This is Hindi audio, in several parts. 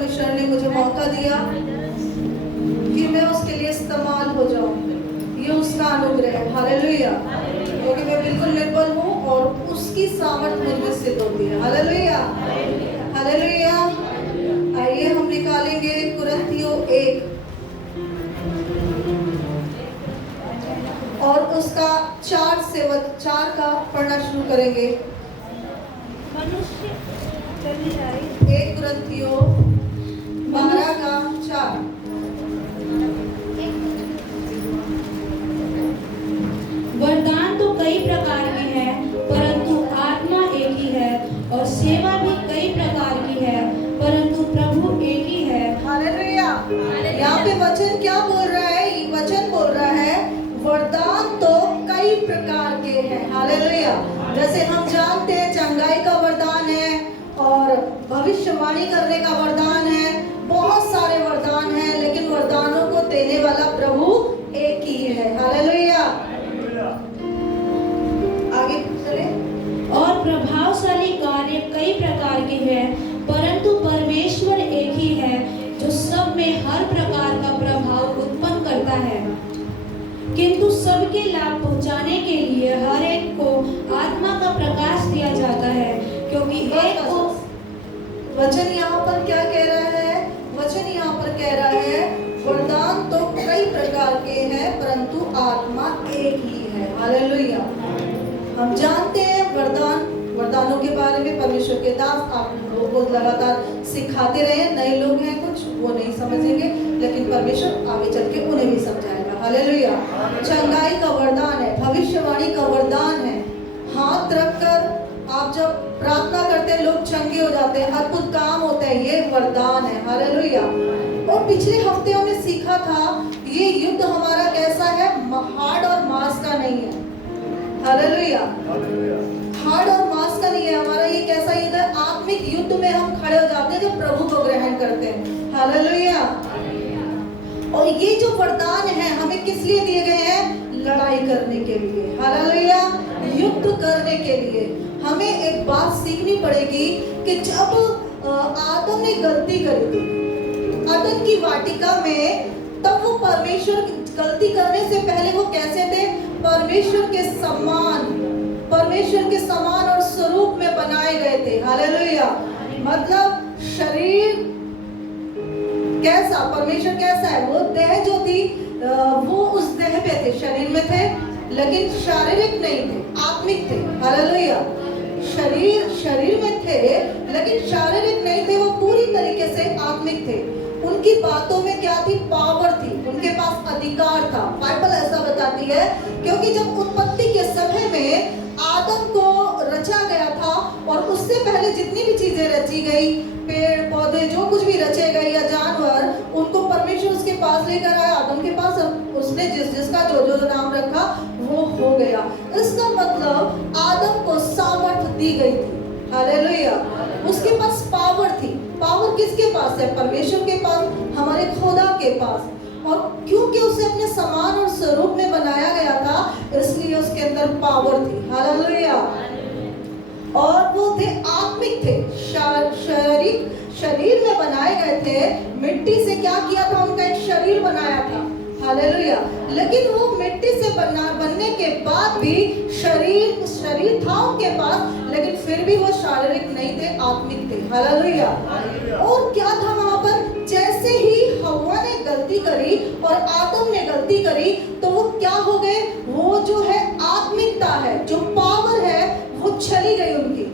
परमेश्वर ने मुझे मौका दिया कि मैं उसके लिए इस्तेमाल हो जाऊं। ये उसका अनुग्रह है। हालेलुया। क्योंकि मैं बिल्कुल निर्बल हूँ और उसकी सामर्थ मुझ में सिद्ध होती है। Hallelujah, hallelujah. आइए हम निकालेंगे कुरिन्थियों 1 और उसका 4 का पढ़ना शुरू करेंगे। 1 कुरिन्थियों 12 का 4। वरदान तो कई प्रकार के हैं, परंतु आत्मा एक ही है, और सेवा भी कई प्रकार की है, परंतु प्रभु एक ही है। हालेलुया। यहाँ पे वचन क्या बोल रहा है? ये वचन बोल रहा है वरदान तो कई प्रकार के हैं। हालेलुया। जैसे हम जानते हैं चंगाई का वरदान है और भविष्यवाणी करने का वरदान है, बहुत सारे वरदान हैं, लेकिन वरदानों को देने वाला प्रभु एक ही है। हालेलुया। आगे चले। और प्रभावशाली कार्य कई प्रकार के हैं, परंतु परमेश्वर एक ही है, जो सब में हर प्रकार का प्रभाव उत्पन्न करता है, किंतु सबके लाभ पहुंचाने के लिए हर एक को आत्मा का प्रकाश दिया जाता है, क्योंकि एक को। वचन यहाँ पर क्या कह रहा है? वचन यहाँ पर कह रहा है वरदान तो कई प्रकार के हैं, परंतु आत्मा एक ही है। हालेलुया। हम जानते हैं वरदानों के बारे में परमेश्वर के दास आप लोगों को लगातार सिखाते रहे। नए लोग हैं, कुछ वो नहीं समझेंगे, लेकिन परमेश्वर आगे चल के उन्हें भी समझाएगा। हालेलुया। चंगाई का वरदान है, भविष्यवाणी का वरदान है। हाथ रखकर आप जब प्रार्थना करते हैं लोग चंगे हो जाते हैं, अद्भुत काम होते हैं, ये वरदान है। हालेलुया। और पिछले हफ्ते हमने सीखा था ये युद्ध हमारा कैसा है? हार्ड और मांस का नहीं है। हालेलुया। हार्ड और मांस का नहीं है हमारा। ये कैसा युद्ध है? आत्मिक युद्ध में हम खड़े हो जाते हैं जब प्रभु को ग्रहण करते हैं। हालेलुया। और ये जो वरदान है हमें किस लिए दिए गए हैं? लड़ाई करने के लिए। हालेलुया। युद्ध करने के लिए। हमें एक बात सीखनी पड़ेगी कि जब आदम ने गलती करी थी अदन की वाटिका में, तब वो परमेश्वर गलती करने से पहले वो कैसे थे? परमेश्वर के समान और स्वरूप में बनाए गए थे। हालेलुया। मतलब शरीर कैसा? परमेश्वर कैसा है? वो देह जो थी वो उस देह पे थे, शरीर में थे, लेकिन शारीरिक नहीं थे, आत्मिक थे। हालेलुया। शरीर में थे लेकिन शारीरिक नहीं थे, वो पूरी तरीके से आत्मिक थे। उनकी बातों में क्या थी? पावर थी, उनके पास अधिकार था। बाइबल ऐसा बताती है, क्योंकि जब उत्पत्ति के समय में आदम को रचा गया था और उससे पहले जितनी भी चीजें रची गई, पेड़ पौधे जो कुछ भी रचे गए या जानवर, उनको परमेश्वर उसके पास लेकर आया, आदम के पास। उसने जिसका जो नाम रखा वो हो गया। इसका मतलब आदम को सामर्थ दी गई थी। हालेलुया। उसके पास पावर थी। पावर किसके पास है? परमेश्वर के पास, हमारे खुदा के पास। और क्योंकि उसे अपने समान और स्वरूप में बनाया गया था, इसलिए उसके अंदर पावर थी। हालेलुया। और वो थे आत्मिक थे, शरीर में बनाए गए थे। मिट्टी से क्या किया था? उनका एक शरीर बनाया था। हालेलुया। लेकिन वो मिट्टी से बनने के बाद भी शरीर था उनके पास, लेकिन फिर भी वो शारीरिक नहीं थे, आत्मिक थे। हालेलुया। और क्या था वहां पर? जैसे ही हव्वा ने गलती करी और आदम ने गलती करी, तो वो क्या हो गए? वो जो है आत्मिकता है, जो पावर है, वो चली गई उनकी,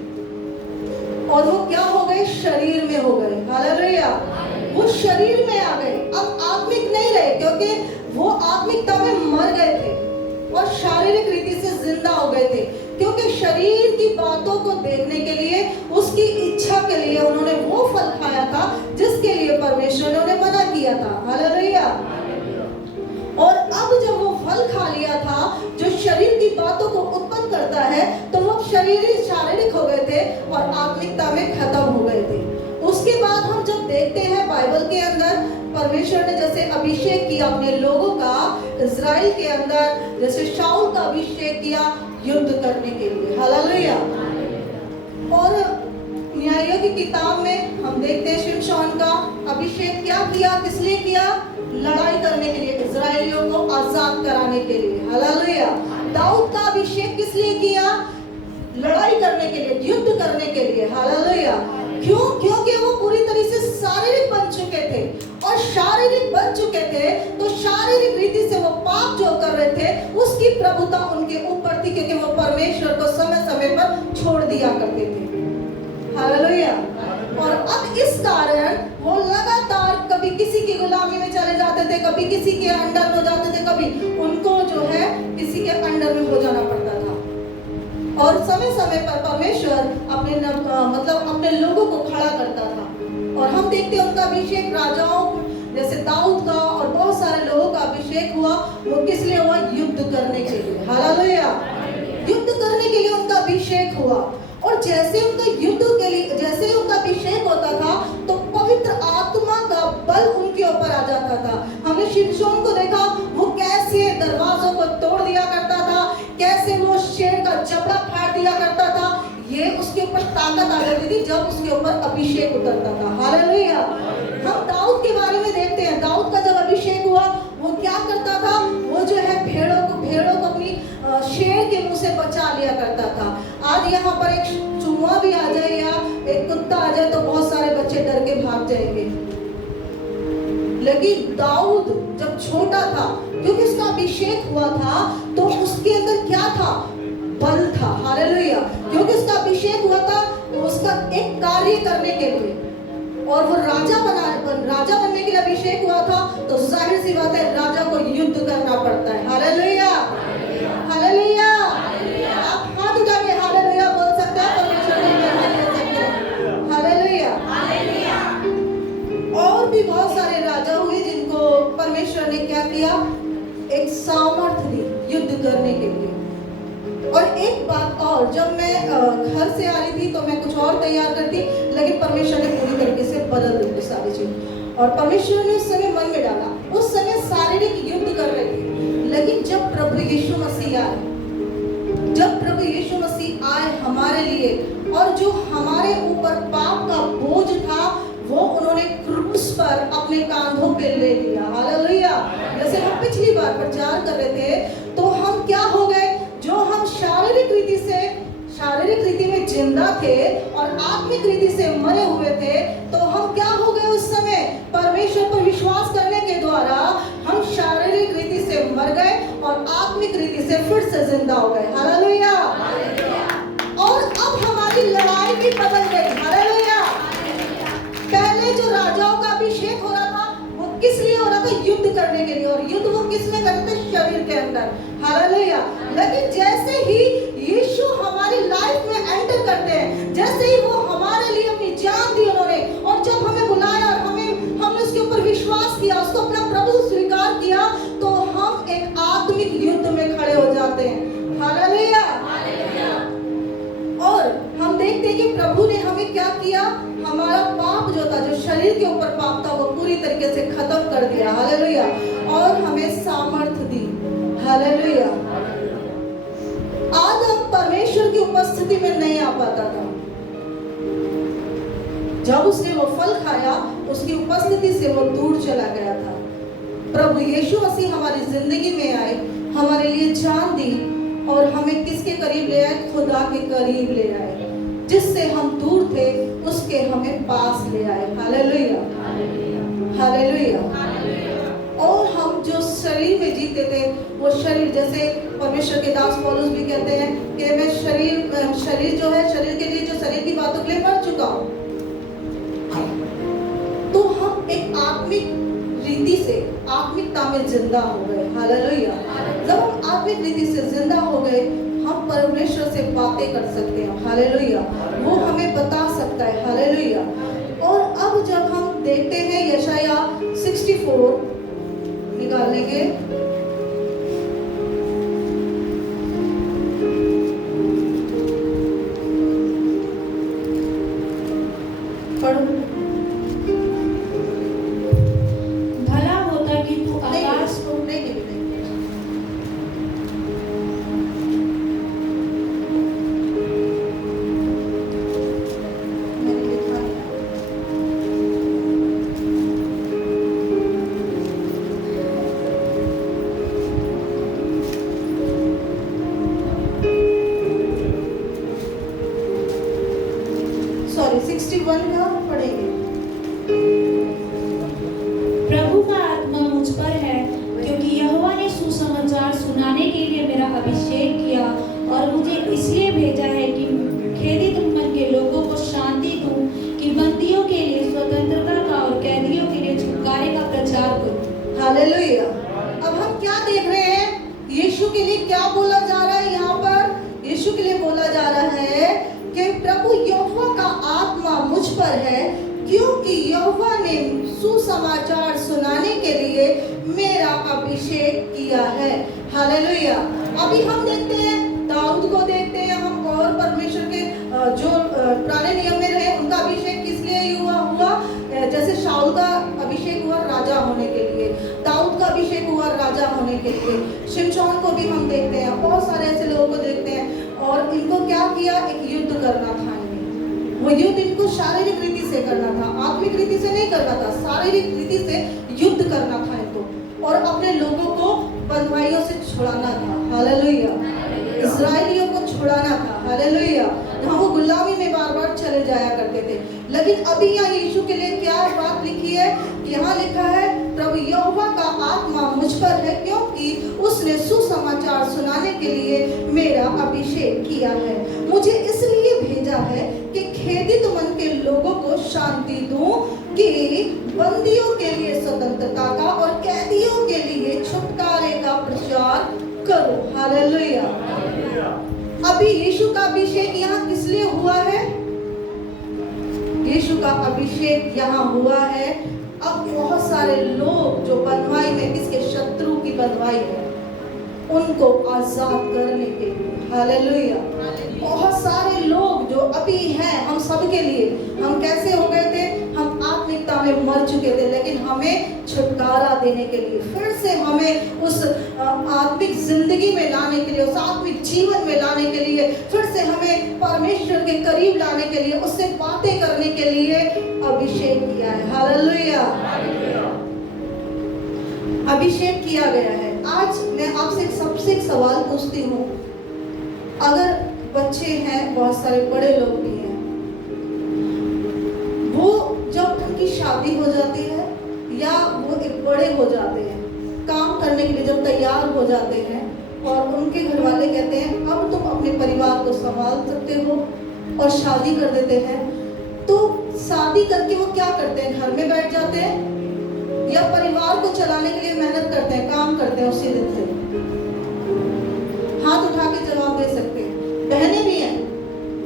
और वो क्या हो गए? शरीर में हो गए। हालेलुया। वो शरीर में आ गए, अब आत्मिक नहीं रहे, क्योंकि वो आत्मिकता में मर गए थे और शारीरिक रीति से जिंदा हो गए थे, क्योंकि शरीर की बातों को देखने के लिए, उसकी इच्छा के लिए उन्होंने वो फल खाया था जिसके लिए परमेश्वर ने उन्हें मना किया था। हालेलुया। और अब जब वो फल खा लिया था जो शरीर की बातों को उत्पन्न करता है, तो वो शारीरिक हो गए थे और आत्मिकता में खत्म हो गए थे। उसके बाद हम जब देखते हैं बाइबल के अंदर, परमेश्वर ने जैसे अभिषेक किया अपने लोगों का इज़राइल के अंदर, जैसे शाऊल का अभिषेक किया युद्ध करने के लिए। हालेलुया। और न्यायों की किताब में हम देखते हैं शिमशोन का अभिषेक क्या किया, किस लिए किया? लड़ाई करने के लिए, इजराइलियों को आजाद कराने के लिए। हालेलुया। दाऊद का अभिषेक किस लिए किया? लड़ाई करने के लिए, युद्ध करने के लिए। हालेलुया। क्यों? क्योंकि वो पूरी तरह से शारीरिक बन चुके थे, और शारीरिक बन चुके थे तो शारीरिक रीति से वो पाप जो कर रहे थे उसकी प्रभुता उनके ऊपर थी, क्योंकि वो परमेश्वर को समय समय पर छोड़ दिया करते थे। हालेलुया। और अब इस कारण वो लगातार कभी किसी की गुलामी में चले जाते थे, कभी किसी के अंडर हो जाते थे, कभी उनको जो है किसी के अंडर में हो जाना पड़ता था। और समय समय पर परमेश्वर अपने लोगों को खड़ा करता था। और हम देखते हैं उनका अभिषेक राजाओं जैसे दाऊद का और बहुत सारे लोगों का अभिषेक हुआ। वो किस लिए हुआ? युद्ध करने के लिए। हालेलुया। युद्ध करने के लिए उनका अभिषेक हुआ। और जैसे उनका युद्ध के लिए जैसे उनका अभिषेक होता था तो पवित्र आत्मा का बल उनके ऊपर आ जाता था। हमने शिमशोन को देखा, वो कैसे दरवाजों को तोड़ दिया करता था, कैसे वो शेर का जबड़ा फाड़ दिया करता था। ये उसके ऊपर ताकत आ जाती थी जब उसके ऊपर अभिषेक उतरता था। हालेलुया। हम दाऊद के बारे में देखते हैं, दाऊद का जब अभिषेक हुआ वो क्या करता था? वो जो है भेड़ों को अपनी शेर के मुंह से बचा लिया करता था। आज यहाँ पर एक चूहा भी आ जाए या एक कुत्ता आ जाए तो बहुत सारे बच्चे डर के भाग जाएंगे। लेकिन दाऊद जब छोटा था, क्योंकि उसका अभिषेक हुआ था तो उसके अंदर क्या था? बल था। हालेलुया। क्योंकि उसका अभिषेक हुआ था तो उसका एक कार्य करने के लिए, और वो राजा बनने के लिए अभिषेक हुआ था, तो जाहिर सी बात है राजा को युद्ध करना पड़ता है। हालेलुया। हालेलुया। आप हाथ उठा के हालेलुया बोल सकते हैं, परमेश्वर की महिमा कर सकते हैं। हालेलुया। और भी बहुत सारे राजा हुए जिनको परमेश्वर ने क्या किया? एक सामर्थ्य दी युद्ध करने के लिए। और एक बात और, जब मैं घर से आ रही थी तो मैं कुछ और तैयार करती, लेकिन परमेश्वर ने पूरी तरीके से बदल दी सारी चीज। और परमेश्वर ने उस समय मन में डाला, उस समय शारीरिक युद्ध कर रहे थे, लेकिन जब प्रभु यीशु मसीह आए हमारे लिए, और जो हमारे ऊपर पाप का बोझ था वो उन्होंने क्रूस पर अपने कांधों पे ले लिया। हालेलुया। जैसे हम पिछली बार प्रचार कर रहे थे तो हम क्या हो गए? जो हम शारीरिक रीति में जिंदा थे और आत्मिक रीति से मरे हुए थे, तो हम क्या हो गए? उस समय परमेश्वर पर विश्वास करने के द्वारा हम शारीरिक रीति से मर गए और आत्मिक रीति से फिर से जिंदा हो गए। हालेलुया। और अब हमारी लड़ाई भी बदल गई। हालेलुया। पहले जो राजाओं का अभिषेक हो रहा था वो किस लिए हो रहा था? युद्ध करने के लिए। और युद्ध वो किस में करते थे? शरीर के अंदर। हालेलुया। लेकिन जैसे ही यीशु हमारी लाइफ में एंटर करते हैं, जैसे ही वो हमारे लिए अपनी जान दी उन्होंने, और जब हमें बुलाया और हमने उसके ऊपर विश्वास किया, उसको अपना प्रभु स्वीकार किया, तो हम एक आत्मिक युद्ध में खड़े हो जाते हैं। हालेलुया। और हम देखते हैं कि प्रभु ने हमें क्या किया? हमारा पाप जो था, जो शरीर के ऊपर पाप था, वो पूरी तरीके से खत्म कर दिया। हालेलुया। और हमें सामर्थ्य दी। हालेलुया। आदम परमेश्वर की उपस्थिति में नहीं आ पाता था। जब उसने वो फल खाया, उसकी उपस्थिति से वो दूर चला गया था। प्रभु यीशु मसीह हमारी जिंदगी में आए, हमारे लिए जान दी, और हमें किसके करीब ले आए? खुदा के करीब ले आए। जिससे हम दूर थे उसके हमें पास ले आए। हालेलुया। हालेलुया। और हम जो शरीर में जीते थे, वो शरीर, जैसे परमेश्वर के दास पौलुस भी कहते हैं कि मैं शरीर जो है, शरीर के लिए, जो शरीर की बातों के लिए मर चुका हूं। तो हम एक आत्मिक रीति से, आत्मिकता में जिंदा हो गए। हालेलुया। जब हम आत्मिक रीति से जिंदा हो गए, हम परमेश्वर से बातें कर सकते हैं। हालेलुया। वो हमें बता सकता है। हालेलुया। और अब जब हम देखते हैं यशाया 64 निकाल लेंगे, भला होता कि तू आकाश को हालेलुया। अब हम क्या देख रहे हैं, यीशु के लिए क्या बोला जा रहा है यहाँ पर? यीशु के लिए बोला जा रहा है कि प्रभु यहोवा का आत्मा मुझ पर है, क्योंकि यहोवा ने सुसमाचार सुनाने के लिए मेरा अभिषेक किया है। हालेलुया। अभी हम देखते हैं, दाऊद को देखते हैं हम, और परमेश्वर के जो पुराने नियम में रहे उनका अभिषेक किस लिए हुआ? जैसे शाऊल का अभिषेक हुआ राजा होने के लिए, दाऊद का अभिषेक हुआ राजा होने के लिए, शिमशोन को भी हम देखते हैं, बहुत सारे ऐसे लोगों को देखते हैं। और इनको क्या किया? एक युद्ध करना था इन्हें। वो युद्ध इनको शारीरिक रीति से करना था, आत्मिक रीति से नहीं करना था, शारीरिक रीति से युद्ध करना था इनको, और अपने लोगों को बंधुआइयों से छुड़ाना था। हालेलुया। इस्राएलियों को छुड़ाना था। हालेलुया। जहाँ वो गुलामी में बार बार चले जाया करते थे। लेकिन अभी यहाँ यीशु के लिए क्या बात लिखी है? यहाँ लिखा है प्रभु यहोवा का आत्मा मुझ पर है, क्योंकि उसने सुसमाचार सुनाने के लिए मेरा अभिषेक किया है। मुझे इसलिए भेजा है कि खेदित मन के लोगों को शांति दूं, कि बंदियों के लिए स्वतंत्रता का और कैदियों के लिए छुटकारे का प्रचार करो। हालेलुया। अभी यीशु का अभिषेक यहाँ किस लिए हुआ है? यीशु का अभिषेक यहाँ हुआ है अब बहुत सारे लोग जो बंधुआई में, किसके? शत्रु की बंधुआई है, उनको आजाद करने के लिए। हालेलुया। बहुत सारे लोग जो अभी हैं, हम सब के लिए, हम कैसे हो गए थे? हम आत्मिकता में मर चुके थे, लेकिन हमें छुटकारा देने के लिए, फिर से हमें उस आत्मिक जिंदगी में लाने के लिए, उस आत्मिक जीवन में लाने के लिए, फिर से हमें परमेश्वर के करीब लाने के लिए, उससे बातें करने के लिए अभिषेक किया है। हालेलुया। अभिषेक किया गया है। आज मैं आपसे सबसे एक सवाल पूछती हूँ, अगर बच्चे हैं, बहुत सारे बड़े लोग भी हैं, वो जब उनकी शादी हो जाती है या वो एक बड़े हो जाते हैं, काम करने के लिए जब तैयार हो जाते हैं और उनके घर वाले कहते हैं अब तुम अपने परिवार को संभाल सकते हो, और शादी कर देते हैं, तो शादी करके वो क्या करते हैं? घर में बैठ जाते हैं या परिवार को चलाने के लिए मेहनत करते हैं, काम करते हैं उसी दिन से? हाथ उठा के जवाब दे सकते हैं। बहनें भी हैं,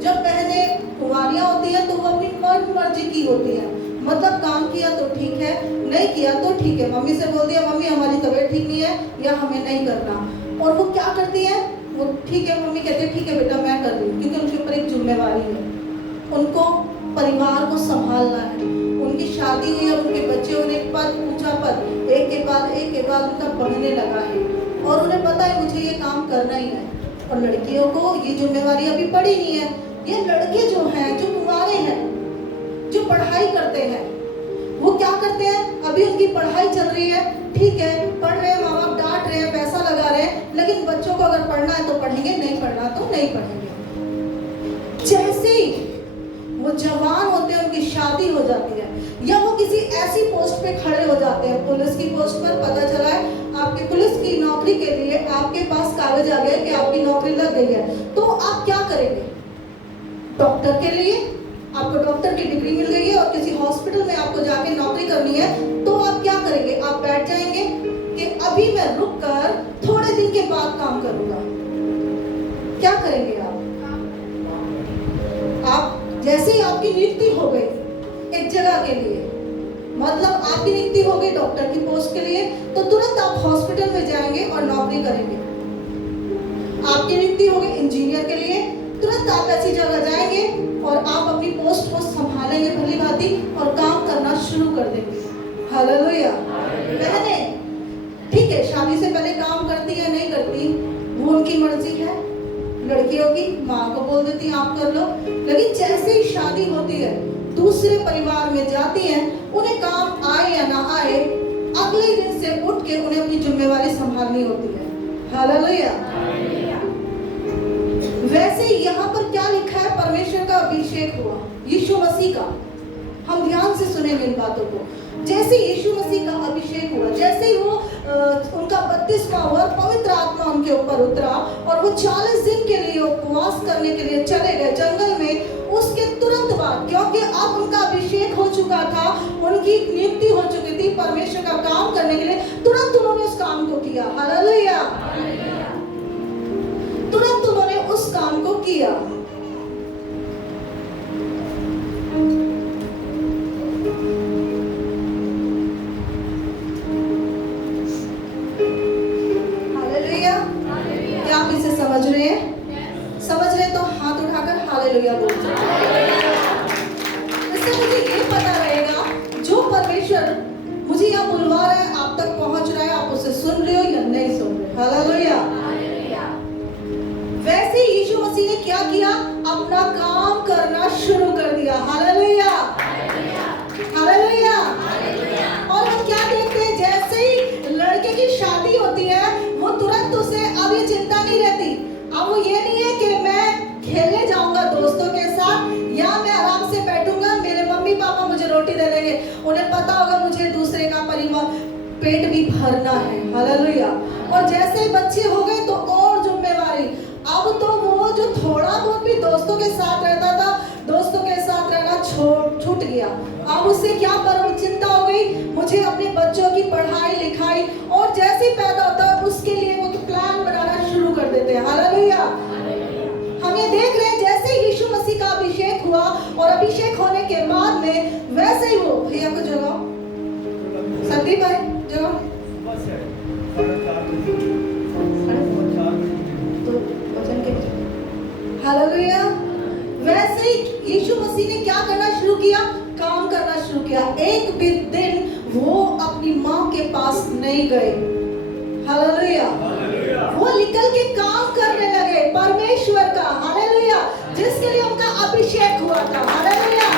जब बहनें कुंवारियां होती हैं तो वो अपनी मर्जी की होती है, मतलब काम किया तो ठीक है, नहीं किया तो ठीक है, मम्मी से बोल दिया मम्मी हमारी तबीयत ठीक नहीं है या हमें नहीं करना, और वो क्या करती है? वो ठीक है, मम्मी कहते हैं ठीक है बेटा मैं कर लूँ, क्योंकि उनके ऊपर एक जिम्मेवारी है, उनको परिवार को संभालना है। उनकी शादी हुई है, उनके बच्चे, और एक पद, ऊंचा पद, एक के बाद उनका बढ़ने लगा है, और उन्हें पता है मुझे ये काम करना ही है। और लड़कियों को ये जिम्मेवारी अभी पड़ी नहीं है। ये लड़के जो हैं, जो कुंवारे हैं, जो पढ़ाई करते हैं, वो क्या करते हैं? अभी उनकी पढ़ाई चल रही है, ठीक है, पढ़ रहे हैं, माँ बाप डांट रहे हैं, पैसा लगा रहे हैं, लेकिन बच्चों को अगर पढ़ना है तो पढ़ेंगे, नहीं पढ़ना तो नहीं पढ़ेंगे। जैसे ही वो जवान होते हैं, उनकी शादी हो जाती है, या वो किसी ऐसी पोस्ट पे खड़े हो जाते हैं, पुलिस की पोस्ट पर, पता चला है आपकी पुलिस की नौकरी के लिए आपके पास कागज आ गया कि आपकी नौकरी लग गई है, तो आप क्या करेंगे? डॉक्टर के लिए आपको डॉक्टर की डिग्री मिल गई है और किसी हॉस्पिटल में आपको जाके नौकरी करनी है, तो आप क्या करेंगे? आप बैठ जाएंगे कि अभी मैं रुक कर थोड़े दिन के बाद काम करूंगा? क्या करेंगे आप जैसे ही आपकी नियुक्ति हो गई एक जगह के लिए, मतलब आपकी नियुक्ति हो गई डॉक्टर की पोस्ट के लिए, तो तुरंत आप हॉस्पिटल में जाएंगे और नौकरी करेंगे। आपकी नियुक्ति हो गई इंजीनियर के लिए, तुरंत आप ऐसी जगह जाएंगे और आप अपनी पोस्ट को संभालेंगे भली भांति और काम करना शुरू कर देंगे। हालेलुया। बहनें ठीक है, शादी से पहले काम करती है नहीं करती वो उनकी मर्जी है, लड़कियों की माँ को बोल देती आप कर लो, लेकिन जैसे ही शादी होती है, दूसरे परिवार में जाती हैं, उन्हें काम आए या ना आए, अगले दिन से उठ के उन्हें अपनी जिम्मेवारी संभालनी होती है। हालेलुया। वैसे ही यहाँ पर क्या लिखा है? परमेश्वर का अभिषेक हुआ यीशु मसीह का। हम ध्यान से सुनेंगे इन बातों को। जैसे यीशु मसीह का अभिषेक हुआ, जैसे ही वो उनका बपतिस्मा हुआ, पवित्र आत्मा उनके ऊपर उतरा और वो 40 दिन के लिए उपवास करने के लिए चले गए जंगल में। उसके तुरंत बाद, क्योंकि अब उनका अभिषेक हो चुका था, उनकी नियुक्ति हो चुकी थी परमेश्वर का काम करने के लिए, तुरंत काम को किया। हालेलुया। तुरंत उन्होंने उस काम को किया। हालेलुया। क्या आप इसे समझ रहे हैं? समझ रहे हैं तो हाथ उठाकर हालेलुया बोल सकते हैं। इससे मुझे ये पता रहेगा जो परमेश्वर मुझे यहाँ बुलवा रहा है, आप तक पहुंच रहा है, आप उसे सुन रहे हो या नहीं सुन रहे। हालेलुया। वैसे यीशु मसीह ने क्या किया? अपना काम करना शुरू कर दिया। हालेलुया। हालेलुया। और हम क्या देखते हैं, जैसे ही लड़के की शादी होती है वो तुरंत उसे अब ये चिंता नहीं रहती। अब वो ये नहीं है कि मैं खेलने जाऊंगा दोस्तों के साथ या मैं आराम से बैठूंगा, मेरे मम्मी पापा मुझे रोटी दे देंगे। उन्हें पता होगा मुझे दूसरे का परिवार पेट भी भरना है। हालेलुया। और जैसे ही बच्चे हो गए तो और जिम्मेवारी। अब तो वो जो थोड़ा बहुत भी दोस्तों के साथ रहता था, दोस्तों के साथ रहना छूट गया। अब उससे क्या चिंता हो गई, मुझे अपने बच्चों की पढ़ाई लिखाई, और जैसे ही पैदा होता है उसके लिए वो प्लान बनाना शुरू कर देते हैं। हालेलुया। हम ये देख रहे हैं जैसे ही यीशु मसीह का अभिषेक हुआ और अभिषेक होने के बाद में वैसे ही वो भैया को जगाओ, संदीप भाई जगाओ, तो वचन के हालेलुया। वैसे ही यीशु मसीह ने क्या करना शुरू किया? काम करना शुरू किया। एक भी दिन वो अपनी माँ के पास नहीं गए। हालेलुया। वो निकल के काम करने लगे परमेश्वर का। हालेलुया। जिसके लिए उनका अभिषेक हुआ था। हालेलुया।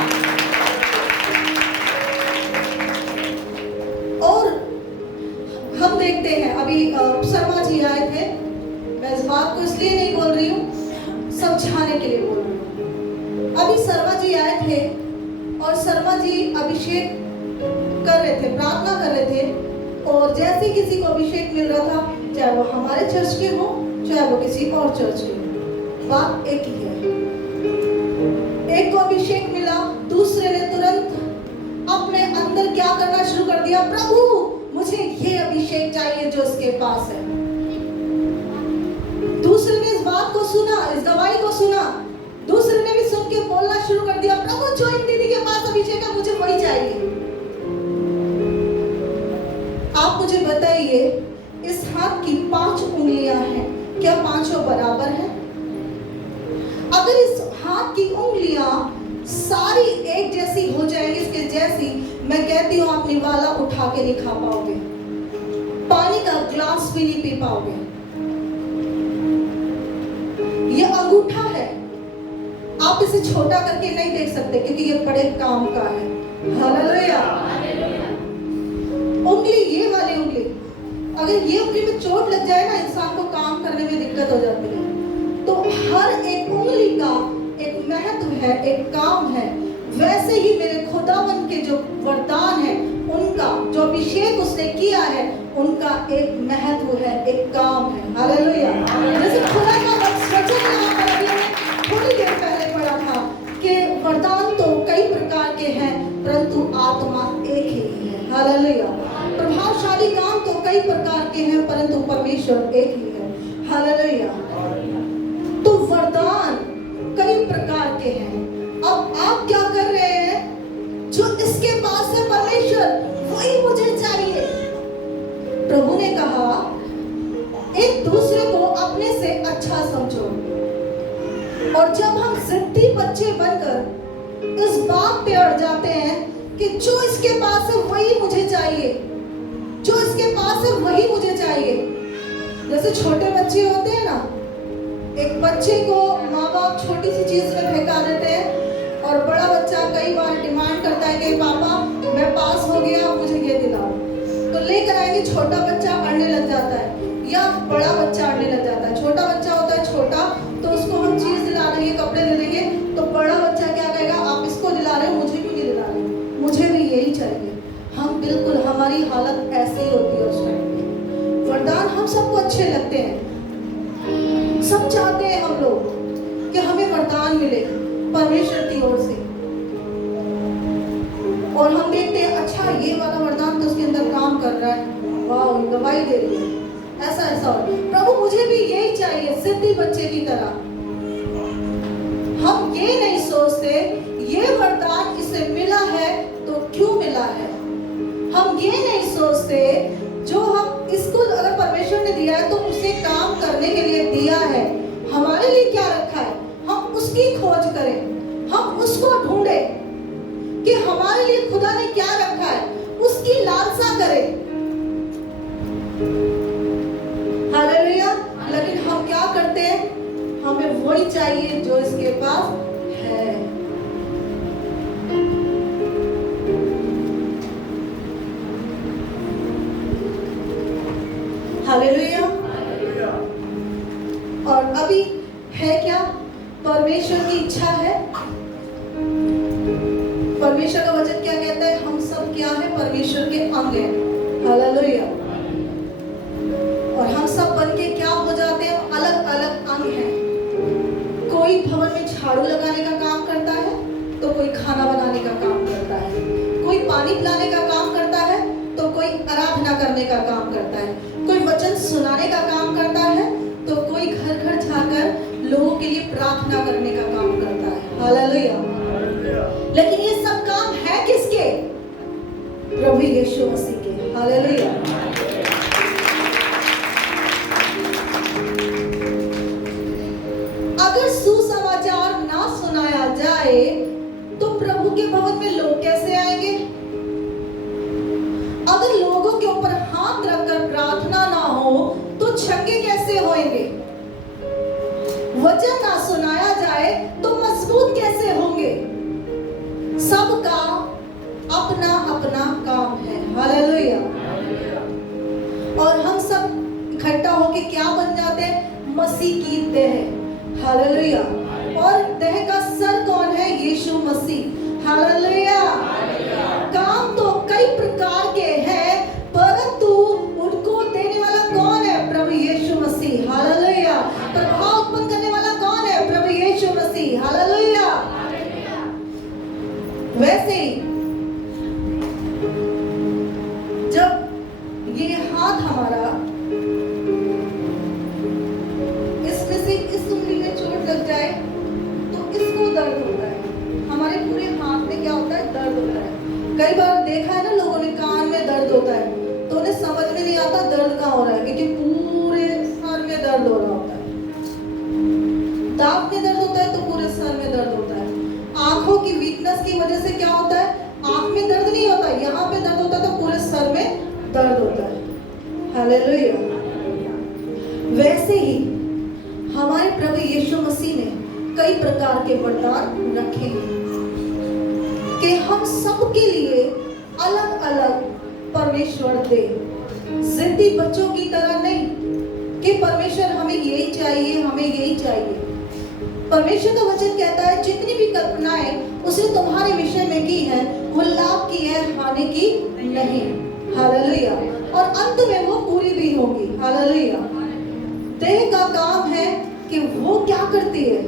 और हम देखते हैं अभी शर्मा जी आए थे, मैं इस बात को इसलिए नहीं बोल रही हूँ, समझाने के लिए बोल रही हूँ। अभी शर्मा जी आए थे और शर्मा जी अभिषेक कर रहे थे, प्रार्थना कर रहे थे, और जैसे किसी को अभिषेक मिल रहा था, चाहे वो हमारे चर्च के हो चाहे वो किसी और चर्च के हो, बात एक ही है। एक को अभिषेक मिला, दूसरे ने तुरंत अपने अंदर क्या करना शुरू कर दिया? प्रभु मुझे ये अभिषेक चाहिए जो उसके पास है। दूसरे ने इस बात को सुना, इस गवाही को सुना, दूसरे ने भी सुन के बोलना शुरू कर दिया, प्रभु जो इन दीदी के पास अभिषेक है मुझे वही चाहिए। आप मुझे बताइए, इस हाथ की 5 उंगलियां हैं, क्या पांचों बराबर हैं? अगर इस हाथ की उंगलियां सारी एक जैसी हो जाएंगी, इसके जैसी, मैं कहती हूँ आप निवाला उठा के नहीं खा पाओगे, पानी का ग्लास भी नहीं पी पाओगे। ये अंगूठा है, आप इसे छोटा करके नहीं देख सकते क्योंकि ये बड़े काम का है। हालेलुया। उंगली, ये वाली उंगली, अगर ये उंगली में चोट लग जाए ना, इंसान को काम करने में दिक्कत हो जाती है। तो हर एक उंगली का एक महत्व है, एक काम है। वैसे ही मेरे खुदावन के जो वरदान है, उनका जो अभिषेक उसने किया है, उनका एक महत्व है, एक काम है। हालेलुया। जैसे खुदा का वचन यहाँ पर अभी थोड़ी देर पहले पढ़ा था कि वरदान तो कई प्रकार के हैं परंतु आत्मा एक ही है। हालेलुया। प्रभावशाली काम तो कई प्रकार के हैं परंतु परमेश्वर एक ही है। हालेलुया। तो वरदान कई प्रकार के हैं। अब आप क्या कर रहे हैं? जो इसके पास है परमेश्वर, वही मुझे चाहिए। प्रभु ने कहा एक दूसरे को अपने से अच्छा समझो। और जब हम जिद्दी बच्चे बनकर इस बात पे अड़ जाते हैं कि जो इसके पास है वही मुझे चाहिए, जो इसके पास है वही मुझे चाहिए। जैसे छोटे बच्चे होते हैं ना, एक बच्चे को माँ बाप छोटी सी चीज में फेंका देते हैं और बड़ा बच्चा कई बार डिमांड करता है कि पापा मैं पास हो गया, मुझे ये दिलाओ, तो लेकर आएंगे। छोटा बच्चा पढ़ने लग जाता है या बड़ा बच्चा पढ़ने लग जाता है। छोटा बच्चा होता है छोटा, तो उसको हम चीज दिला देंगे, कपड़े दे देंगे, तो बड़ा बच्चा क्या कहेगा? आप इसको दिला रहे हो, मुझे क्यों नहीं दिला रहे, मुझे भी यही चाहिए। हम बिल्कुल, हमारी हालत ऐसी ही होती है उस टाइम पे। वरदान हम सबको अच्छे लगते हैं, सब चाहते हैं हम लोग कि हमें वरदान मिले परमेश्वर की ओर से, और हम देखते हैं अच्छा ये वाला वरदान तो उसके अंदर काम कर रहा है, वाह गवाही दे रही है, ऐसा ऐसा हो, प्रभु मुझे भी यही चाहिए सिद्धि बच्चे की तरह। हम ये नहीं सोचते ये वरदान इसे मिला है तो क्यों मिला है। हम ये नहीं सोचते जो हम इसको अगर परमेश्वर ने दिया है तो उसे काम करने के लिए दिया है, हमारे लिए क्या रखा है, हम उसकी खोज करें, हम उसको ढूंढें कि हमारे लिए खुदा ने क्या रखा है, उसकी लालसा करें। हालेलुया। लेकिन हम क्या करते हैं, हमें वही चाहिए जो इसके पास है। हालेलुया। और अभी है क्या, परमेश्वर की इच्छा है। परमेश्वर का वचन क्या कहता है, हम सब क्या है, परमेश्वर के अंग हैं। हालेलुया। और हम सब बन के क्या हो जाते हैं, अलग अलग अंग हैं। कोई भवन में झाड़ू लगाने का काम करता है तो कोई खाना बनाने का काम करता है, कोई पानी पिलाने का काम करता है तो कोई आराधना करने का काम करता है, कोई वचन सुनाने का काम करता है तो कोई घर घर जाकर लोगों के लिए प्रार्थना करने का काम करता है। हालेलुया। लेकिन ये सब काम है किसके, प्रभु यीशु मसीह के। हालेलुया। अगर सुसमाचार ना सुनाया जाए तो प्रभु के भवन में लोग कैसे आएंगे। अगर लोगों के ऊपर हाथ रखकर प्रार्थना ना हो तो छक्के कैसे होंगे। वचन ना सुनाया जाए तो मजबूत कैसे होंगे। सबका अपना अपना काम है। हालेलुया। और हम सब इकट्ठा होके क्या बन जाते हैं, मसीह की देह। हालेलुया। और देह का सर कौन है, यीशु मसीह। हालेलुया। काम तो कई प्रकार के हैं परंतु उनको देने वाला कौन है, प्रभु यीशु मसीह। हालेलुया। प्रभाव उत्पन्न करने वाला कौन है, प्रभु यीशु मसीह। हालेलुया। वैसे ही जब ये हाथ हमारा इसमें से इस उंगली में चोट लग जाए तो इसको दर्द होता है, हमारे पूरे हाथ में क्या होता है, दर्द होता है। कई बार देखा है ना लोगों ने, कान में दर्द होता है तो उन्हें समझ में नहीं आता दर्द कहाँ हो रहा है, क्योंकि पूरे सर में दर्द हो रहा होता है। दांत में दर्द होता है तो पूरे सर में दर्द होता है। आंखों की वीकनेस की वजह से क्या होता है, आंख में दर्द नहीं होता, यहाँ पे दर्द होता है तो पूरे सर में दर्द होता है। हालेलुया। वैसे ही हमारे प्रभु यीशु मसीह ने कई प्रकार के वरदान रखे हैं कि हम सबके लिए अलग अलग परमेश्वर दे। जिद्दी बच्चों की तरह नहीं कि परमेश्वर हमें यही चाहिए, हमें यही चाहिए। परमेश्वर का वचन कहता है जितनी भी कल्पनाएं उसने तुम्हारे विषय में की है वो लाभ की है, हानि की नहीं। हालेलुया। और अंत में वो पूरी भी होगी। हालेलुया। देह का काम है कि वो क्या करती है,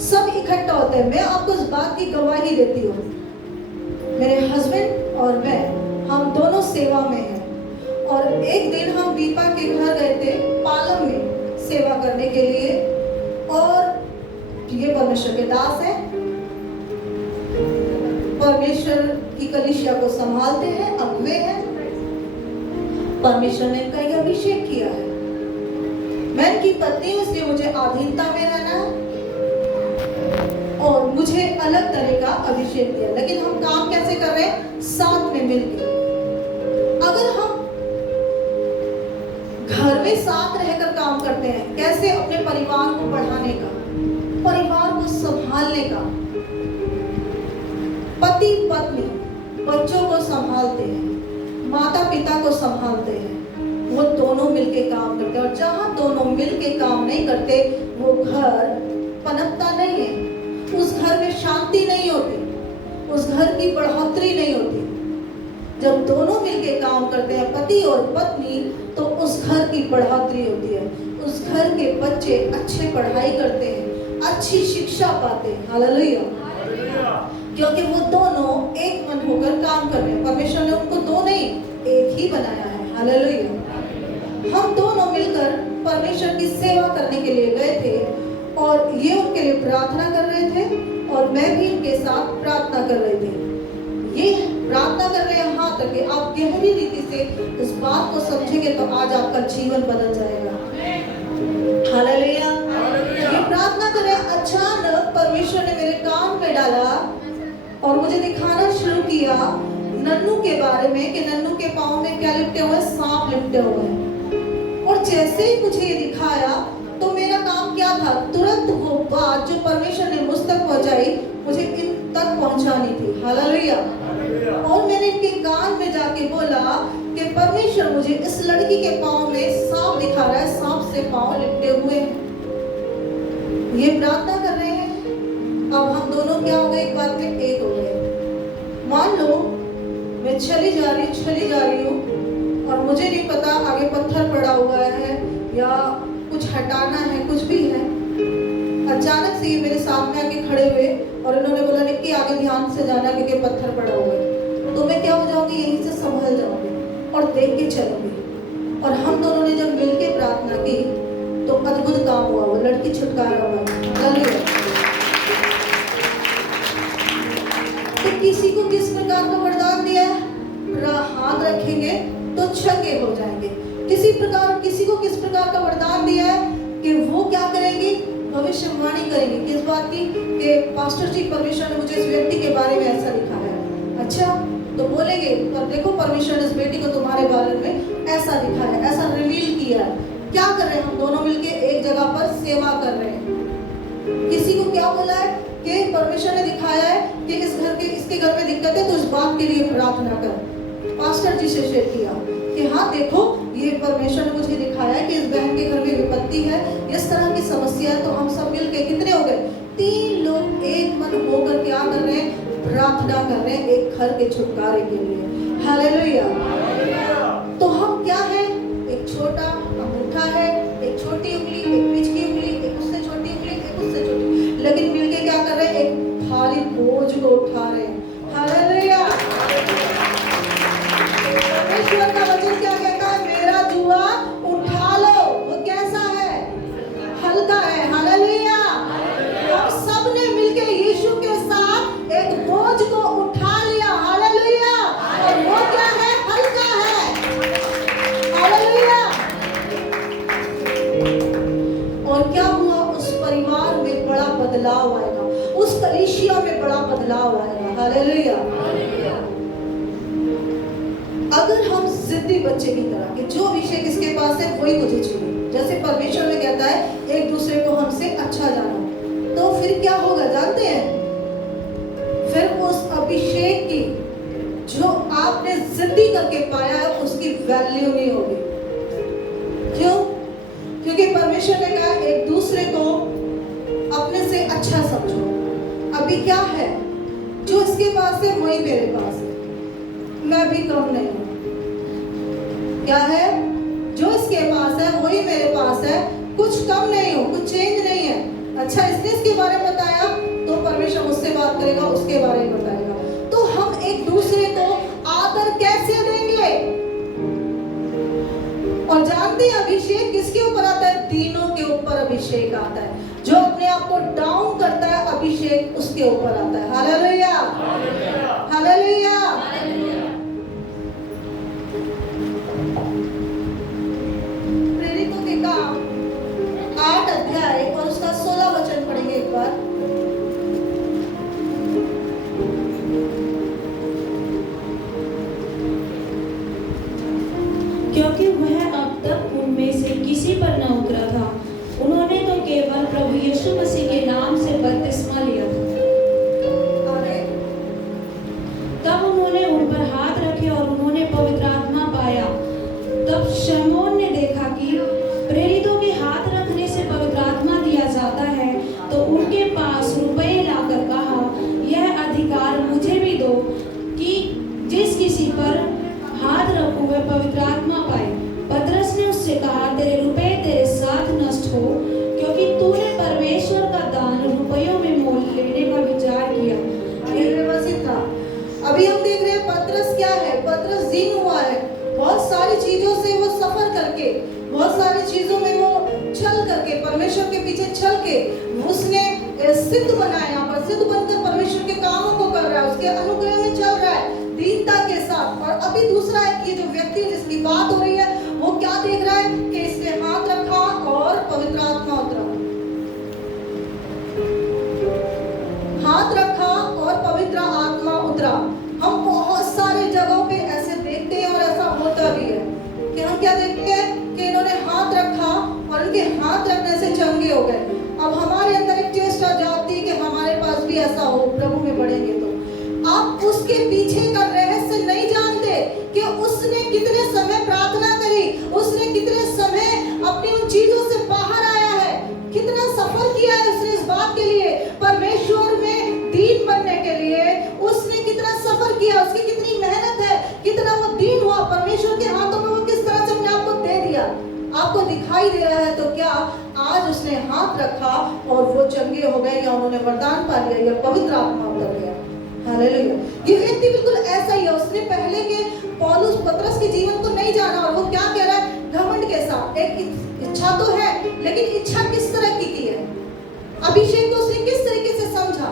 सब इकट्ठा होते हैं। मैं आपको इस बात की गवाही देती हूँ, मेरे हस्बैंड और मैं, हम दोनों सेवा में हैं। और एक दिन हम दीपा के घर गए थे पालम में सेवा करने के लिए, और ये परमेश्वर के दास हैं, परमेश्वर की कलीसिया को संभालते हैं, अगुवे हैं। परमेश्वर ने इनका ये अभिषेक किया है। मैं इनकी पत्नी हूं, इसलिए मुझे अधीनता में रहना है और मुझे अलग तरह का अभिषेक दिया। लेकिन हम काम कैसे कर रहे हैं, साथ में मिलकर। अगर हम घर में साथ रहकर काम करते हैं, कैसे अपने परिवार को बढ़ाने का, परिवार को संभालने का। पति पत्नी बच्चों को संभालते हैं, माता पिता को संभालते हैं, वो दोनों मिलके काम करते हैं। और जहां दोनों मिलके काम नहीं करते वो घर पनपता नहीं है, उस घर में शांति नहीं होती, उस घर की बढ़ोतरी नहीं होती। जब दोनों मिलके काम करते हैं, पति और पत्नी, तो उस घर की बढ़ोतरी होती है, उस घर के बच्चे अच्छे पढ़ाई करते हैं, अच्छी शिक्षा पाते हैं। हालेलुया। क्योंकि वो दोनों एक मन होकर काम कर रहे हैं। परमेश्वर ने उनको दो नहीं एक ही बनाया है। हालेलुया। हम दोनों मिलकर परमेश्वर की सेवा करने के लिए गए थे और ये उनके लिए प्रार्थना कर रहे थे और मैं भी उनके साथ प्रार्थना कर रहे थे। ये प्रार्थना कर रहे हैं यहाँ तक कि आप गहरी रीति से इस बात को समझेंगे तो आज आपका जीवन बदल जाएगा। हालेलुया। ये प्रार्थना कर रहे हैं, अचानक परमेश्वर ने मेरे कान में डाला और मुझे दिखाना शुरू किया नन्नू के बारे में कि नन्नू के पाँव में क्या लिपटे हुए, सांप लिपटे हुए हैं। और जैसे ही मुझे ये दिखाया तो मेरा काम क्या था, तुरंत वो बात जो परमेश्वर ने मुझ तक पहुंचाई मुझे इन तक पहुंचानी थी। हालेलुया। और मैंने इनके कान में जाके बोला कि परमेश्वर मुझे इस लड़की के पाँव में सांप दिखा रहा है, सांप से पाँव लिपटे हुए हैं। ये प्रार्थना कर रहे हैं। अब हम दोनों क्या हो गए, एक बात में एक हो गए। मान लो मैं चली जा रही हूँ और मुझे नहीं पता आगे पत्थर पड़ा हुआ है या कुछ हटाना है, कुछ भी है। अचानक से ये मेरे सामने आके खड़े हुए और इन्होंने बोला निक्की आगे ध्यान से जाना क्योंकि पत्थर पड़ा हुआ है। तो मैं क्या हो जाऊंगी, यहीं से संभल जाऊंगी और देख के चलूंगी। और हम दोनों ने जब मिलके प्रार्थना की तो अद्भुत काम हुआ, वो लड़की छुटकारा हुआ। तो किसी को किस प्रकार का वरदान दिया है, हाथ रखेंगे तो चंगे हो जाएंगे। किसी को किस प्रकार का वरदान दिया है कि वो क्या करेंगी, भविष्यवाणी करेंगे। किस बात की, कि पास्टर जी परमेश्वर ने मुझे इस व्यक्ति के बारे में ऐसा लिखा है। अच्छा, तो बोलेंगे पर देखो परमेश्वर ने इस बेटी को तुम्हारे बारे में ऐसा लिखा है, ऐसा रिवील किया है। क्या कर रहे हैं, हम दोनों मिलके एक जगह पर सेवा कर रहे हैं। किसी को क्या बोला है कि परमेश्वर ने दिखाया है कि इसके घर में दिक्कत है तो इस बात के लिए प्रार्थना कर। पास्टर जी से शेयर किया कि हाँ देखो ये परमेश्वर ने मुझे दिखाया है कि इस बहन के घर में विपत्ति है, इस तरह की समस्या है। तो हम सब मिलके कितने हो गए, 3 लोग एक मन होकर क्या कर रहे हैं, प्रार्थना कर रहे हैं एक घर के छुटकारे के लिए। हालेलुया। तो हम क्या है, एक छोटा अंगूठा है, एक छोटी उंगली, एक बीच की उंगली, एक उससे छोटी उंगली, एक उससे छोटी, लेकिन मिलके क्या कर रहे हैं, एक भारी बोझ को उठा रहे हैं। हालेलुया। परमेश्वर का वचन क्या कहता है, मेरा जुआ उठा लो। वो कैसा है, हल्का है। हालेलुया। हम सब ने मिलके यीशु के साथ एक बोझ को उठा लिया। हालेलुया। और वो क्या है, हल्का है। हालेलुया। और क्या हुआ, उस परिवार में बड़ा बदलाव आएगा, उस कलीसिया में बड़ा बदलाव आएगा। हालेलुया। अगर हम जिद्दी बच्चे की तरह कि जो विषय किसके पास है वही मुझे चाहिए, जैसे परमेश्वर में कहता है एक दूसरे को हमसे अच्छा जानो, तो फिर क्या होगा जानते हैं, फिर उस अभिषेक की जो आपने जिद्दी करके पाया है उसकी वैल्यू नहीं होगी। क्यों? क्योंकि परमेश्वर ने कहा एक दूसरे को अपने से अच्छा समझो। अभी क्या है, जो इसके पास है वही मेरे पास है, मैं भी कम नहीं हूं। क्या है, जो इसके पास है वही मेरे पास है, कुछ कम नहीं हूं, कुछ चेंज नहीं है। अच्छा, इसने इसके बारे में बताया तो परमेश्वर मुझसे बात करेगा, उसके बारे में बताएगा। तो हम एक दूसरे को आदर कैसे देंगे? और जानते हैं अभिषेक किसके ऊपर आता है, तीनों के ऊपर अभिषेक आता है। जो अपने आप को डाउन करता है अभिषेक उसके ऊपर आता है। हालेलुया। हालेलुया। प्रेरितों के काम 8 अध्याय और उसका 16 वचन पढ़ेंगे एक बार। क्योंकि वह अब तक उनमें से किसी पर न उतरा था, उन्होंने तो केवल प्रभु यीशु मसीह के नाम से बपतिस्मा लिया था। तब उन्होंने उन पर हाथ रखे और उन्होंने पवित्र आत्मा पाया। तब शमौन ने देखा कि प्रेरितों के हाथ रखने से पवित्र आत्मा दिया जाता है, तो उनके पास रुपए लाकर कहा, यह अधिकार मुझे भी दो कि जिस किसी पर हाथ रखूं वह पवित्र आत्मा पाए। पतरस ने उससे कहा, तेरे रुपए तेरे साथ नष्ट हो, क्योंकि तूने परमेश्वर का दान परमेश्वर के पीछे चल के उसने सिद्ध बनाया, यहाँ पर सिद्ध बनकर परमेश्वर के कामों को कर रहा है, उसके अनुग्रह में चल रहा है दीनता के साथ। और अभी दूसरा है कि ये जो व्यक्ति जिसकी बात हो रही है वो क्या देख रहा है कि इसने हाथ रखा और पवित्र आत्मा उतरा, हाथ रखा और पवित्र आत्मा उतरा। हम बहुत सारे जगहों पे ऐसे देखते हैं और ऐसा होता भी है कि हम क्या देखते हैं कि इन्होंने हाथ रखा और उनके हाथ रखने से चंगे हो गए। अब हमारे अंदर एक चेष्टा जाती है कि हमारे पास भी ऐसा हो, प्रभु में बढ़ेंगे तो। आप उसके पीछे का रहस्य नहीं जानते कि उसने कितने समय प्रार्थना करी, उसने कितने समय अपनी उन चीजों से बाहर आया है, कितना सफर किया है उसने इस बात के लिए, परमेश्वर में दीन बनने के लिए उसने कितना सफर किया, उसकी कितनी मेहनत है, कितना वो दीन हुआ परमेश्वर के हाथों में, वो किस तरह से अपने आप को दे दिया। आपको दिखाई दे रहा है तो क्या आज उसने हाथ रखा और वो चंगे हो गए या उन्होंने वरदान पा लिया या पवित्र आत्मा उतर गया। हालेलुया। ये व्यक्ति बिल्कुल ऐसा ही है, उसने पहले के पौलुस पतरस के जीवन को नहीं जाना और वो क्या कह रहा है घमंड के साथ। एक इच्छा तो है लेकिन इच्छा किस तरह की है, अभिषेक को उसने किस तरीके से समझा,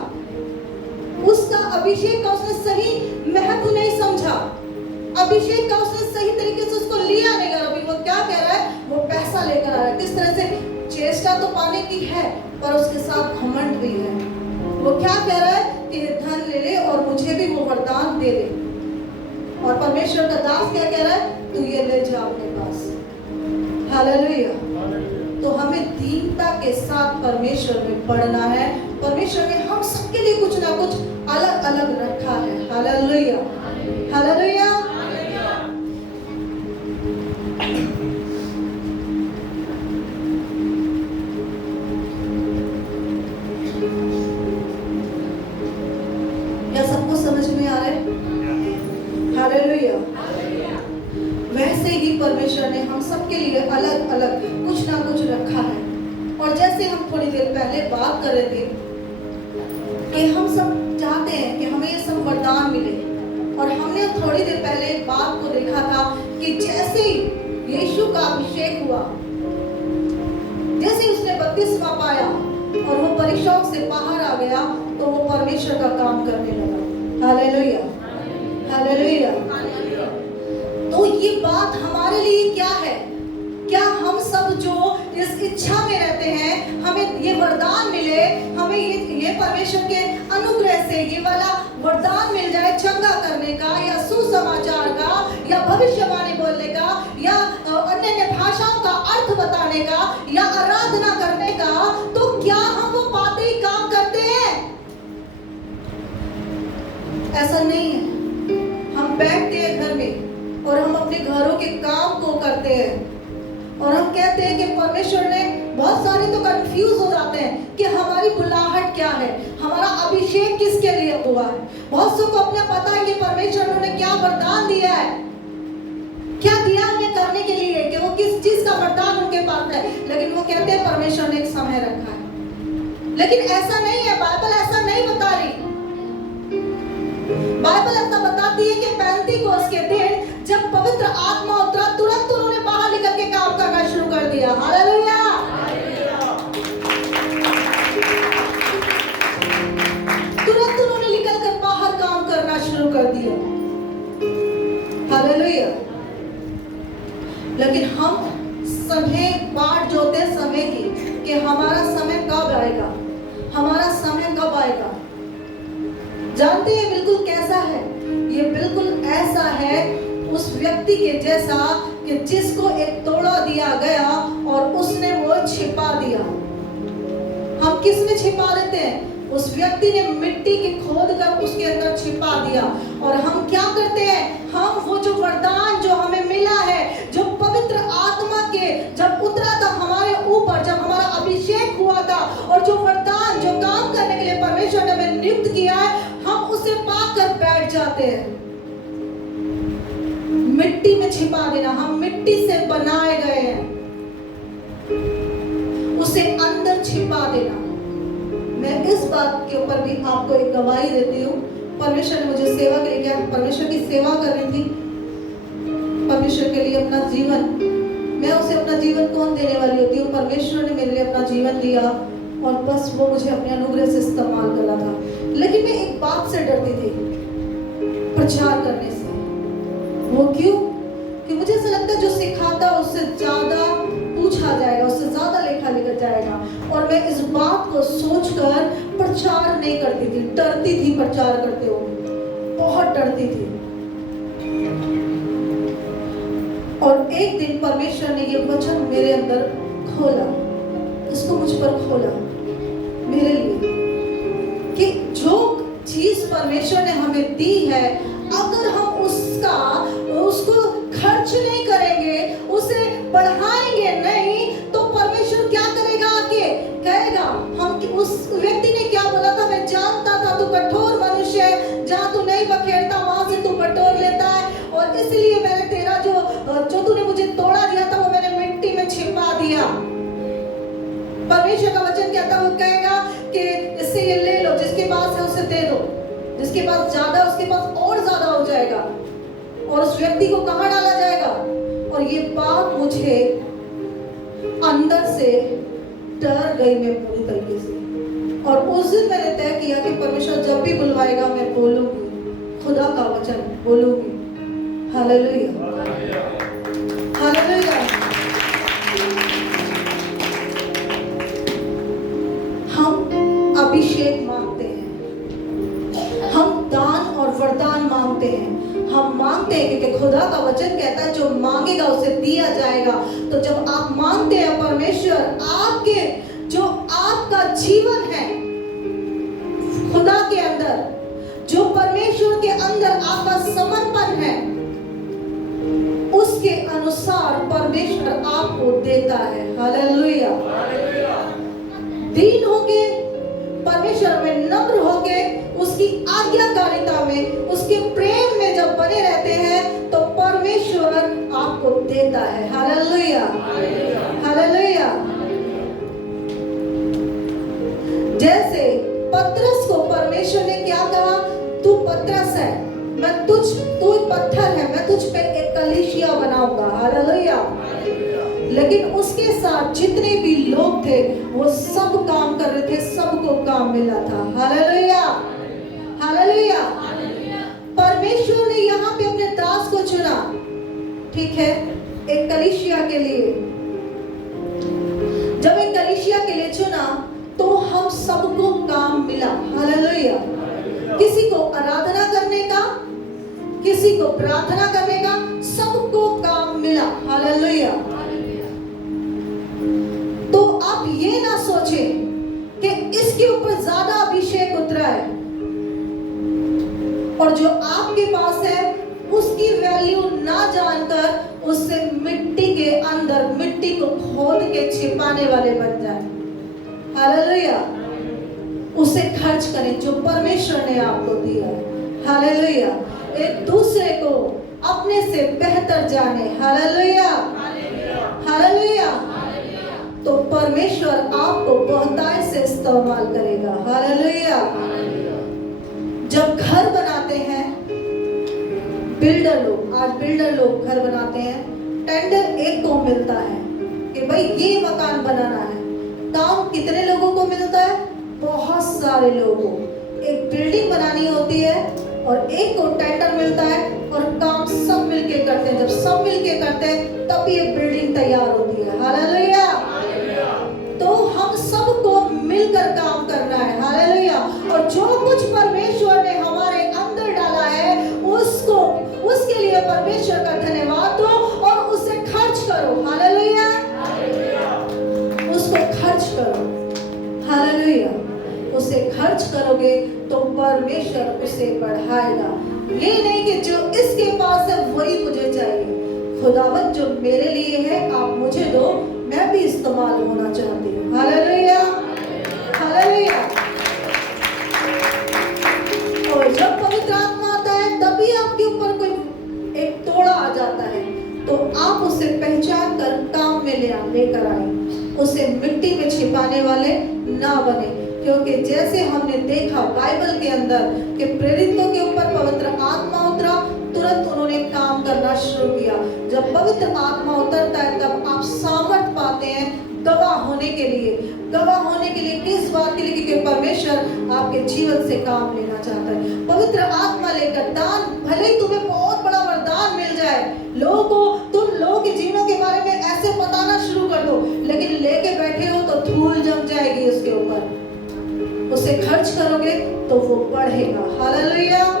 उसका अभिषेक का उसने सही महत्व नहीं समझा, अभिषेक का उसने सही तरीके से उसको लिया नहीं। अभी वो क्या कह रहा है, वो पैसा लेकर आ रहा है, किस तरह से चेष्टा तो पाने की है पर उसके साथ घमंड भी है। वो क्या कह रहा है कि धन ले ले और मुझे भी वो वरदान दे दे। और परमेश्वर का दास क्या कह रहा है, तू ये ले जा अपने पास। हालेलुया। तो हमें दीनता के साथ परमेश्वर में बढ़ना है। परमेश्वर ने हम सबके लिए कुछ ना कुछ अलग अलग रखा है। Hallelujah, hallelujah. क्या सबको समझ में आ रहा है? हालेलुया। वैसे ही परमेश्वर ने हम सबके लिए अलग अलग कुछ ना कुछ रखा है। और जैसे हम थोड़ी देर पहले बात कर रहे थे कि हम सब चाहते हैं कि हमें ये सब वरदान मिले, और हमने थोड़ी देर पहले एक बात को देखा था कि जैसे यीशु का अभिषेक हुआ, जैसे उसने बपतिस्मा पाया और वो परीक्षाओं से बाहर आ गया तो वो परमेश्वर का काम करने लगा। Hallelujah, hallelujah. तो ये बात हमारे लिए क्या है? क्या हम सब जो इस इच्छा में रहते हैं हमें ये वरदान मिले, हमें ये परमेश्वर के अनुग्रह से ये वाला वरदान मिल जाए चंगा करने का या सुसमाचार का या भविष्यवाणी बोलने का या अन्य भाषाओं का अर्थ बताने का या आराधना करने का, तो क्या हम वो पाते ही काम करते हैं? ऐसा नहीं है। हम बैठते हैं घर में और हम अपने घरों के काम को करते हैं और हम कहते हैं कि परमेश्वर ने, बहुत सारे तो कंफ्यूज हो जाते हैं कि हमारी बुलाहट क्या है, हमारा अभिषेक किसके लिए हुआ है। बहुत से को अपने पता है कि परमेश्वर ने क्या वरदान दिया है, क्या दिया उन्हें करने के लिए, कि वो किस चीज का वरदान उनके पास है, लेकिन वो कहते हैं परमेश्वर ने एक समय रखा है। लेकिन ऐसा नहीं है, बाइबल ऐसा नहीं बता रही। बाइबल ऐसा बताती है कि पेंतीकोस्त के दिन जब पवित्र आत्मा उतरा, तुरंत उन्होंने बाहर निकल के काम करना शुरू कर दिया। हालेलुया, तुरंत उन्होंने निकल कर बाहर काम करना शुरू कर दिया। हालेलुया। लेकिन हम समय बाट जोते हैं समय की कि हमारा समय कब आएगा, हमारा समय कब आएगा। जानते हैं बिल्कुल कैसा है ये? बिल्कुल ऐसा है उस व्यक्ति के जैसा कि जिसको एक तोड़ा दिया गया और उसने वो छिपा दिया। हम किस में छिपा देते हैं? उस व्यक्ति ने मिट्टी के खोद कर उसके अंदर छिपा दिया। और हम क्या करते हैं? हम वो जो वरदान जो हमें मिला है, जो पवित्र आत्मा के जब उतरा था हमारे ऊपर, जब हमारा अभिषेक हुआ था और जो वरदान जो काम करने के लिए परमेश्वर ने हमें नियुक्त किया है, हम उसे पाकर बैठ जाते हैं। मिट्टी में छिपा देना, हम मिट्टी से बनाए गए हैं, उसे अंदर छिपा देना। मैं इस बात के ऊपर भी आपको एक गवाही देती हूँ। परमेश्वर ने मुझे सेवा के लिए क्या, परमेश्वर की सेवा करनी थी, परमेश्वर के लिए अपना जीवन मैं उसे अपना जीवन कौन देने वाली होती हूँ? परमेश्वर ने मेरे लिए अपना जीवन दिया और बस वो मुझे अपने अनुग्रह से इस्तेमाल करना था। लेकिन मैं एक बात से डरती थी, प्रचार करने से। वो क्यों? कि मुझे ऐसा लगता है जो सिखाता उससे ज्यादा पूछा जाएगा, उससे ज्यादा लेखा लिखा जाएगा। और मैं इस बात को सोचकर प्रचार नहीं करती थी, डरती थी प्रचार करते हुए, बहुत डरती थी। और एक दिन परमेश्वर ने ये वचन मेरे अंदर खोला, इसको मुझ पर खोला मेरे लिए, कि जो चीज परमेश्वर ने हमें दी है, अगर हम उसको खर्च नहीं करेंगे, उसे बढ़ाएंगे नहीं, तो परमेश्वर क्या करेगा? आके कहेगा, हम उस व्यक्ति ने क्या बोला था? मैं जानता था तू कठोर मनुष्य है, जहाँ तू नहीं बखेरता वहां से तू बटोर लेता है, और इसलिए मैंने तेरा जो तूने मुझे तोड़ा दिया था वो मैंने मिट्टी में छिपा दिया। परमेश्वर का वचन कहता, वो कहेगा कि इससे ये ले लो, जिसके पास है उसे दे दो, जिसके पास ज्यादा है उसके पास और ज्यादा हो जाएगा, और उस व्यक्ति को कहां डाला जाएगा? और ये बात मुझे अंदर से डर गई मैं पूरी तरीके से। और उस दिन मैंने तय किया कि परमेश्वर जब भी बुलवाएगा मैं बोलूंगी, खुदा का वचन बोलूंगी। Hallelujah, hallelujah. हम अभिषेक मांगते हैं, हम दान और वरदान मांगते हैं। हम मांगते हैं क्योंकि खुदा का वचन कहता है जो मांगेगा उसे दिया जाएगा। तो जब आप मांगते हैं, परमेश्वर आपके जो आपका जीवन है खुदा के अंदर, जो परमेश्वर के अंदर आपका समर्पण है, उसके अनुसार परमेश्वर आपको देता है। हालेलुया। दीन होके, परमेश्वर में नम्र होके, उसकी आज्ञाकारिता में, उसके प्रेम में जब बने रहते हैं तो परमेश्वर आपको देता है। Hallelujah, hallelujah. जैसे पतरस को परमेश्वर ने क्या कहा? तू पतरस है, तू पत्थर है, मैं तुझ पे एक कलीसिया बनाऊंगा। हालेलुया। लेकिन उसके साथ जितने भी लोग थे वो सब काम कर रहे थे, सबको काम मिला था। Hallelujah, hallelujah. परमेश्वर ने यहाँ पे अपने दास को चुना, ठीक है, एक कलीसिया के लिए। जब एक कलीसिया के लिए चुना तो हम सबको काम मिला। हालेलुया। किसी को आराधना करने का, किसी को प्रार्थना करने का, सबको काम मिला। हालेलुया। तो आप ये ना सोचें कि इसके ऊपर ज्यादा अभिषेक उतरा है और जो आपके पास है उसकी वैल्यू ना जानकर उससे मिट्टी के अंदर मिट्टी को खोद के छिपाने वाले बन जाए। हालेलुया। उसे खर्च करें जो परमेश्वर ने आपको दिया है। हालेलुया। एक दूसरे को अपने से बेहतर जाने। Hallelujah, hallelujah. तो परमेश्वर आपको बहुतायत से इस्तेमाल करेगा। हालेलुया। जब घर बनाते हैं बिल्डर लोग, आज बिल्डर लोग घर बनाते हैं, टेंडर एक को मिलता है कि भाई ये मकान बनाना है। काम कितने लोगों को मिलता है? बहुत सारे लोगों। एक बिल्डिंग बनानी होती है और एक को टेंडर मिलता है और काम सब मिलके करते हैं। जब सब मिलके करते हैं तभी एक बिल्डिंग तैयार होती है। हालेलुया। तो हम सबको मिलकर काम करना है। हालेलुया। और जो कुछ परमेश्वर ने हमारे अंदर डाला है उसके लिए परमेश्वर का धन्यवाद दो और उसे खर्च करो। हालेलुया। उसको खर्च करो। हालेलुया। उसे खर्च करोगे तो परमेश्वर उसे बढ़ाएगा। ये नहीं कि जो इसके पास है वही मुझे चाहिए। खुदावंद जो मेरे लिए है आप मुझे दो, मैं भी इस्तेमाल होना चाहती हूँ। Hallelujah, hallelujah. और जब पवित्र आत्मा आता है तभी आपके ऊपर कोई एक तोड़ा आ जाता है तो आप उसे पहचान कर काम में लेकर आए। उसे मिट्टी में छिपाने वाले ना बने। क्योंकि जैसे हमने देखा बाइबल के अंदर कि प्रेरितों के ऊपर पवित्र आत्मा उतरा तुरंत उन्होंने काम करना शुरू किया। जब पवित्र आत्मा उतरता है तब आप सामर्थ पाते हैं गवाह होने के लिए। गवाह होने के लिए किस बात के लिए? क्योंकि परमेश्वर आपके जीवन से काम लेना चाहता है। पवित्र आत्मा लेकर दान, भले ही तुम्हें बहुत बड़ा वरदान मिल जाए, तुम लोगों के जीवनों के बारे में ऐसे बताना शुरू कर दो, लेकिन लेके बैठे हो तो धूल जम जाएगी उसके ऊपर। उसे खर्च करोगे तो वो बढ़ेगा। हालेलुया।